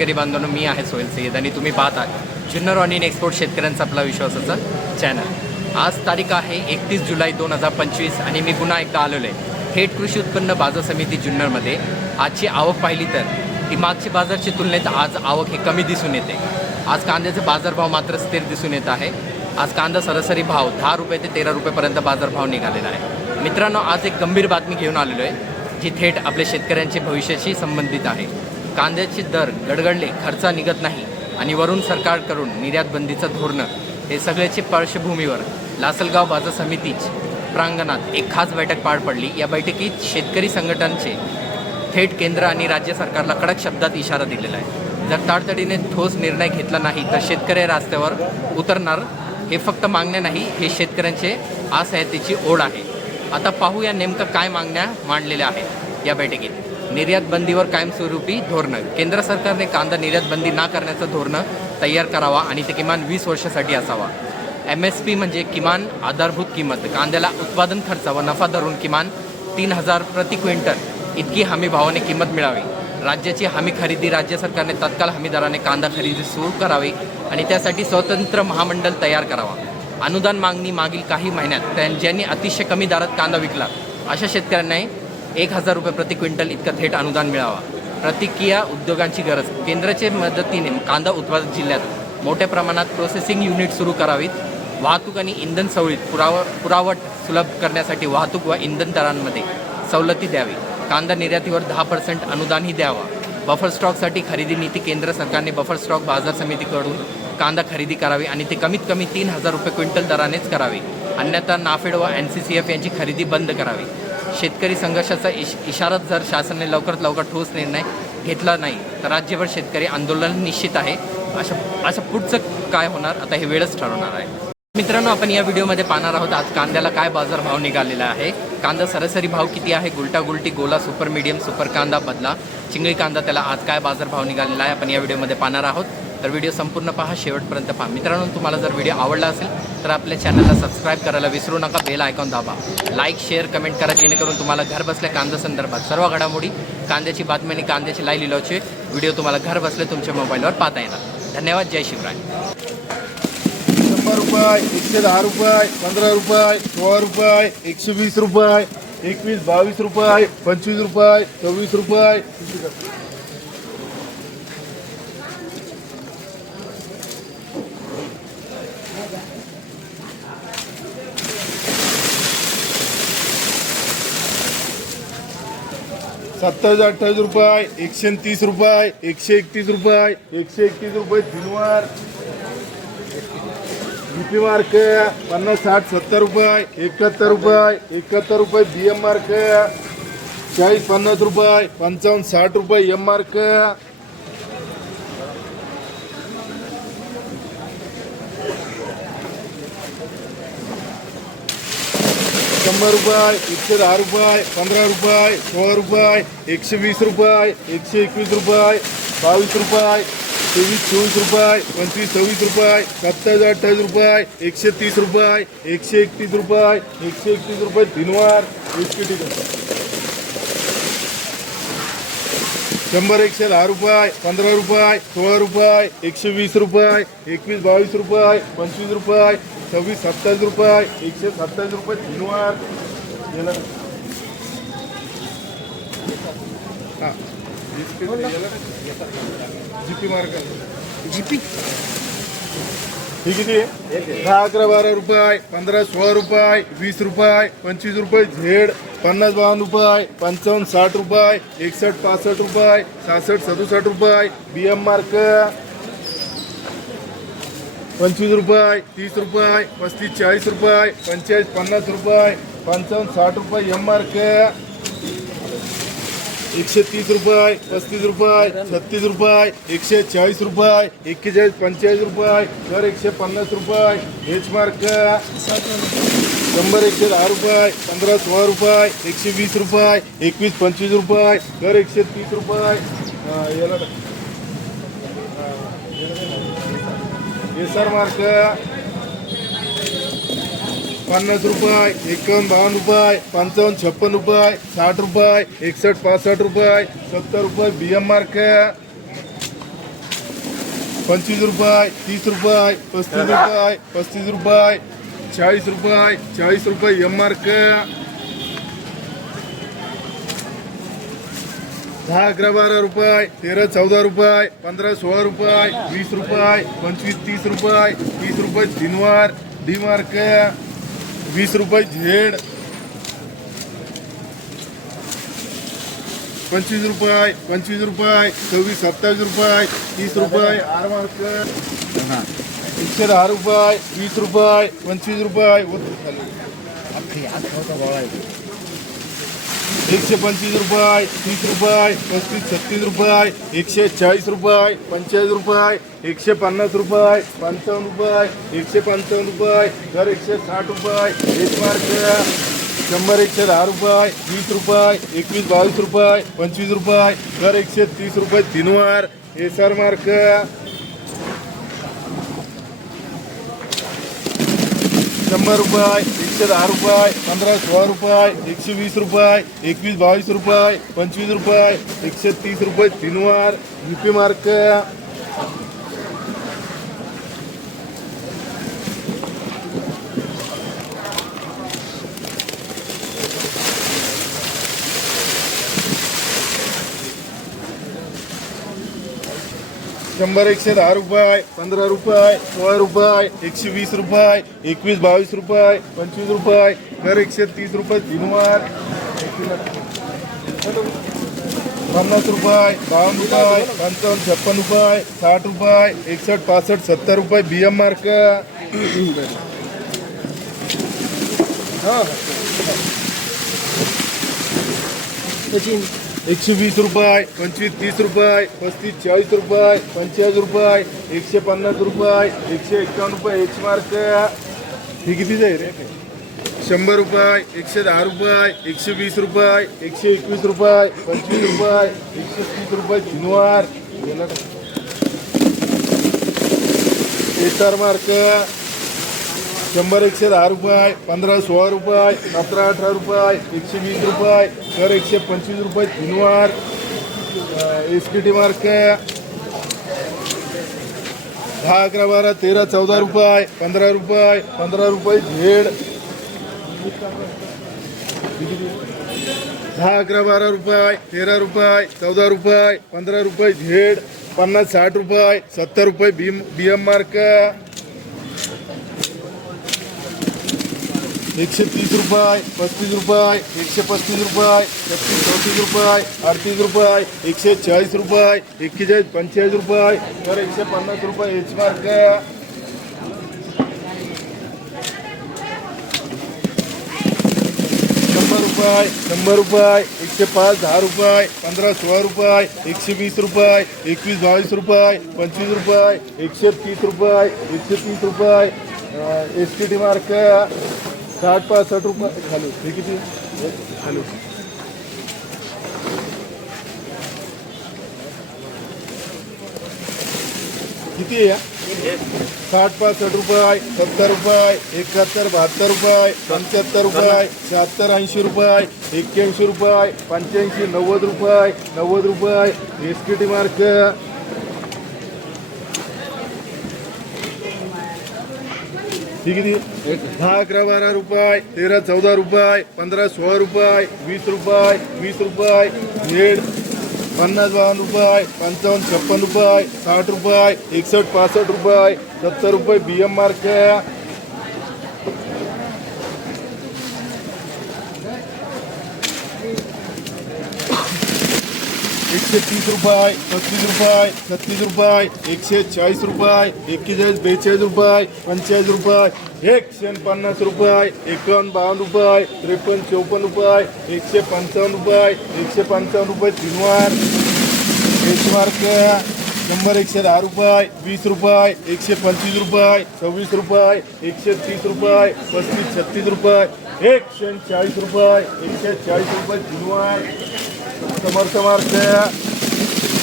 शेतकरी बांधवांनो मी आहे सोहेल सय्यद आणि तुम्ही पाहत आहात जुन्नर ऑन इन एक्सपोर्ट शेतकऱ्यांचा आपला विश्वासाचा चॅनल आज तारीख आहे एकतीस जुलै दोन हजार पंचवीस आणि मी पुन्हा एकदा आलेलो आहे थेट कृषी उत्पन्न बाजार समिती जुन्नरमध्ये. आजची आवक पाहिली तर ती मागच्या बाजारच्या तुलनेत आज आवक हे कमी दिसून येते. आज कांद्याचे बाजारभाव मात्र स्थिर दिसून येत आहे. आज कांदा सरासरी भाव दहा रुपये ते तेरा रुपयेपर्यंत बाजारभाव निघालेला आहे. मित्रांनो आज एक गंभीर बातमी घेऊन आलेलो आहे जी थेट आपल्या शेतकऱ्यांच्या भविष्याशी संबंधित आहे. कांद्याचे दर गडगडले खर्चा निघत नाही आणि वरून सरकारकडून निर्यात बंदीचं धोरणं हे सगळ्याची पार्श्वभूमीवर लासलगाव बाजार समितीच प्रांगणात एक खास बैठक पार पडली. या बैठकीत शेतकरी संघटनांचे थेट केंद्र आणि राज्य सरकारला कडक शब्दात इशारा दिलेला आहे. जर ताडतडीने ठोस निर्णय घेतला नाही तर शेतकरी रस्त्यावर उतरणार हे फक्त मागण्या नाही हे शेतकऱ्यांचे असहायतेची ओढ आहे. आता पाहूया नेमकं काय मागण्या मांडलेल्या आहेत या बैठकीत. निर्यात बंदीवर कायमस्वरूपी धोरणं. केंद्र सरकारने कांदा निर्यात बंदी ना करण्याचं धोरणं तयार करावा आणि ते किमान वीस वर्षासाठी असावा. एम एस पी म्हणजे किमान आधारभूत किंमत. कांद्याला उत्पादन खर्च व नफा धरून किमान तीन हजार प्रति क्विंटल इतकी हमी भावाने किंमत मिळावी. राज्याची हमी खरेदी राज्य सरकारने तत्काळ हमीदाराने कांदा खरेदी सुरू करावी आणि त्यासाठी स्वतंत्र महामंडळ तयार करावा. अनुदान मागणी मागील काही महिन्यात त्यां ज्यांनी अतिशय कमी दरात कांदा विकला अशा शेतकऱ्यांनाही एक हजार रुपये प्रति क्विंटल इतकं थेट अनुदान मिळावा. प्रतिक्रिया उद्योगांची गरज. केंद्राच्या मदतीने कांदा उत्पादक जिल्ह्यात मोठ्या प्रमाणात प्रोसेसिंग युनिट सुरू करावीत. वाहतूक आणि इंधन सवळीत पुराव पुरावट सुलभ करण्यासाठी वाहतूक व इंधन दरांमध्ये सवलती द्यावी. कांदा निर्यातीवर दहा पर्सेंट अनुदानही द्यावा. बफर स्टॉकसाठी खरेदी नीती केंद्र सरकारने बफर स्टॉक बाजार समितीकडून कांदा खरेदी करावी आणि ते कमीत कमी तीन हजार रुपये क्विंटल दरानेच करावे. अन्यथा नाफेड व एन सी सी एफ यांची खरेदी बंद करावी. शेतकरी संघर्षाचा इश इशारा जर शासनाने लवकरात लवकर ठोस निर्णय घेतला नाही तर राज्यभर शेतकरी आंदोलन निश्चित आहे. अशा असं पुढचं काय होणार? आता हे वेळच ठरवणार आहे. मित्रांनो आपण या व्हिडिओमध्ये पाहणार आहोत आज कांद्याला काय बाजारभाव निघालेला आहे? कांदा सरासरी भाव किती आहे? गुलटा गुलटी गोला सुपर मीडियम सुपर कांदा बदला. चिंगळी कांदा त्याला आज काय बाजारभाव निघालेला आहे? आपण या व्हिडिओमध्ये पाहणार आहोत. तर व्हिडिओ संपूर्ण पहा शेवटपर्यंत पहा. मित्रांनो तुम्हाला जर व्हिडिओ आवडला असेल तर आपल्या चॅनलला सबस्क्राईब करायला विसरू नका. बेल आयकॉन दाबा. लाईक शेअर कमेंट करा जेणेकरून तुम्हाला घर बसल्या कांदा संदर्भात सर्व घडामोडी कांद्याची बातमी आणि कांद्याची लाईव्ह लिलावचे व्हिडिओ तुम्हाला घर तुमच्या मोबाईलवर पाहता येणार. धन्यवाद. जय शिवराय. शंभर रुपये एकशे दहा रुपये पंधरा रुपये सोळा रुपये एकशे वीस रुपये एकवीस बावीस रुपये पंचवीस रुपये सव्वीस रुपये. सत्तावीस अठ्ठावीस रुपये एकशे तीस रुपये एकशे एकतीस रुपये एकशे एकतीस रुपये तीनवार बीपी मार्क पन्नास साठ सत्तर रुपये एकाहत्तर रुपये एकाहत्तर रुपये बी एम मार्क चाळीस पन्नास रुपये पंचावन्न साठ रुपये एम मार्क शंभर रुपये एकशे दहा रुपये पंधरा रुपये सोळा रुपये एकशे वीस रुपये एकशे एकवीस रुपये बावीस रुपये तेवीस चोवीस रुपये पंचवीस सव्वीस रुपये सत्तावीस अठ्ठावीस रुपये एकशे तीस रुपये एकशे एकतीस रुपये एकशे एकतीस रुपये तीनवार एकशे रुपये. शंभर एकशे दहा रुपये पंधरा रुपये सोळा रुपये एकशे वीस रुपये एकवीस बावीस रुपये पंचवीस रुपये सव्वीस सत्तावीस रुपये एकशे सत्तावीस रुपये तीनवार. याला हां. GP mark. जीपी? ही किती आहे. दहा अकरा बारा रुपये पंधरा सोळा रुपये वीस रुपये पंचवीस रुपये झेड पन्नास बावन्न रुपये पंचावन्न साठ रुपये एकसष्ट पासष्ट रुपये सहासष्ट सदुसष्ट रुपये बी एम मार्क. पंचवीस रुपये तीस रुपये पस्तीस चाळीस रुपये पंचेचाळीस पन्नास रुपये पंचावन्न साठ रुपये एम मार्क एकशे तीस रुपये पस्तीस रुपये छत्तीस रुपये एकशे चाळीस रुपये एक्केचाळीस पंचेचाळीस रुपये दर एकशे पन्नास रुपये एच मार्क शंभर एकशे दहा रुपये पंधरा सोळा रुपये एकशे वीस रुपये एकवीस पंचवीस रुपये दर एकशे तीस रुपये. याला केसर मार्क. पन्नास रुपये एकावन्न बावन्न रुपये पंचावन्न छप्पन रुपये साठ रुपये एकसष्ट पासष्ट रुपये सत्तर रुपये बी एम मार्क पंचवीस रुपये तीस रुपये पस्तीस रुपये पस्तीस रुपये चाळीस रुपये चाळीस रुपये एम मार्क दहा अकरा बारा रुपये तेरा चौदा रुपये पंधरा सोळा रुपये वीस रुपये पंचवीस तीस रुपये तीस रुपये तीनवार डी मार्क वीस रुपये झेड पंचवीस रुपये पंचवीस रुपये सव्वीस सत्तावीस रुपये तीस रुपये आर मार्क एकशे दहा रुपये वीस रुपये पंचवीस रुपये एकशे पंचवीस रुपये तीस रुपये पस्तीस छत्तीस रुपये एकशे चाळीस रुपये पंचेचाळीस रुपये एकशे पन्नास रुपये पंचावन्न रुपये एकशे पंचावन्न रुपये तर एकशे साठ रुपये एक मार्क शंभर एकशे दहा रुपये वीस रुपये एकवीस बावीस रुपये पंचवीस रुपये तर एकशे तीस रुपये तीन वार एस आर मार्क. शंभर रुपये एकशे दहा रुपये पंधरा सोळा रुपये एकशे वीस रुपये एकवीस बावीस रुपये पंचवीस रुपये एकशे तीस रुपये तीनवार युपी मार्क शंभर एकशे दहा रुपये पंधरा रुपये सोळा रुपये एकशे वीस रुपये एकवीस बावीस रुपये पंचवीस रुपये दर एकशे तीस रुपये तीन वार. पन्नास रुपये बावन्न रुपये पंचावन्न छप्पन रुपये साठ रुपये एकसष्ट पासष्ट सत्तर रुपये बी एम मार्क एकशे वीस रुपये पंचवीस तीस रुपये पस्तीस चाळीस रुपये पंचेचाळीस रुपये एकशे पन्नास रुपये एकशे एक्कावन्न रुपये एकशे मार्क. हे कितीच आहे रे? शंभर रुपये एकशे दहा रुपये एकशे वीस रुपये एकशे एकवीस रुपये पंचवीस रुपये एकशे तीस रुपये तीनवार. एसआर मार्क शंभर एकशे दहा रुपये पंधरा सोळा रुपये सतरा अठरा रुपये एकशे वीस रुपये तर एकशे पंचवीस रुपये तीन वार एस टी टी मार्क दहा अकरा बारा तेरा चौदा रुपये पंधरा रुपये पंधरा रुपये झेड दहा अकरा बारा रुपये तेरा रुपये चौदा रुपये पंधरा रुपये झेड पन्नास साठ रुपये सत्तर रुपये बी बी एम मार्क एकशे तीस रुपये पस्तीस रुपये एकशे पस्तीस रुपये छत्तीस चौतीस रुपये, अडतीस रुपये एकशे चाळीस रुपये एक्केचाळीस पंचेचाळीस रुपये तर एकशे पन्नास रुपये एच मार्क शंभर रुपये शंभर रुपये एकशे पाच दहा रुपये पंधरा सोळा रुपये एकशे वीस रुपये एकवीस बावीस रुपये पंचवीस रुपये एकशे तीस रुपये एकशे तीस रुपये एस टी टी मार्क साठ पासष्ट रुपये. हॅलो हे किती? हॅलो किती आहे या? साठ पासष्ट रुपये सत्तर रुपये एकाहत्तर बहात्तर रुपये पंच्याहत्तर रुपये शहात्तर ऐंशी रुपये एक्क्याऐंशी रुपये पंच्याऐंशी नव्वद रुपये नव्वद रुपये. एस टी टी मार्क ही किती दहा अकरा बारा रुपये तेरा चौदा रुपये पंधरा सोळा रुपये वीस रुपये वीस रुपये झेड पन्नास बावन्न रुपये पंचावन्न छप्पन रुपये साठ रुपये एकसष्ट पासष्ट रुपये सत्तर रुपये बी एम मार्क एकशे तीस रुपये पस्तीस रुपये छत्तीस रुपये एकशे चाळीस रुपये एक्केचाळीस बेचाळीस रुपये पंचेचाळीस रुपये एकशे पन्नास रुपये एकावन्न बावन्न रुपये त्रेपन्न चौपन्न रुपये एकशे पंचावन्न रुपये एकशे पंचावन्न रुपये तीनवार एक मार्क शंभर एकशे दहा रुपये वीस रुपये एकशे पंचवीस रुपये सव्वीस रुपये एकशे तीस रुपये पस्तीस छत्तीस रुपये एकशे चाळीस रुपये एकशे चाळीस रुपये तीनवार समर्थ समोरचे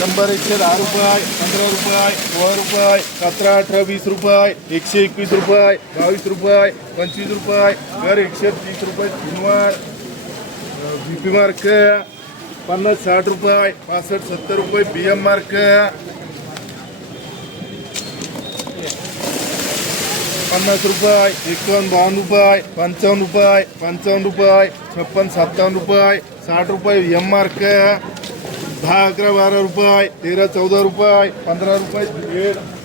शंभर एकशे दहा रुपये पंधरा रुपये सोळा रुपये सतरा अठरा वीस रुपये एकशे एकवीस रुपये बावीस रुपये पंचवीस रुपये दर एकशे तीस रुपये तीनवार. बी पी मार्क पन्नास साठ रुपये पासष्ट सत्तर रुपये बी एम मार्क. पन्नास रुपये एकावन्न बावन्न रुपये पंचावन्न रुपये पंचावन्न रुपये छप्पन सत्तावन्न रुपये साठ रुपये एम मार्क दहा अकरा बारा रुपये तेरा चौदा रुपये पंधरा रुपये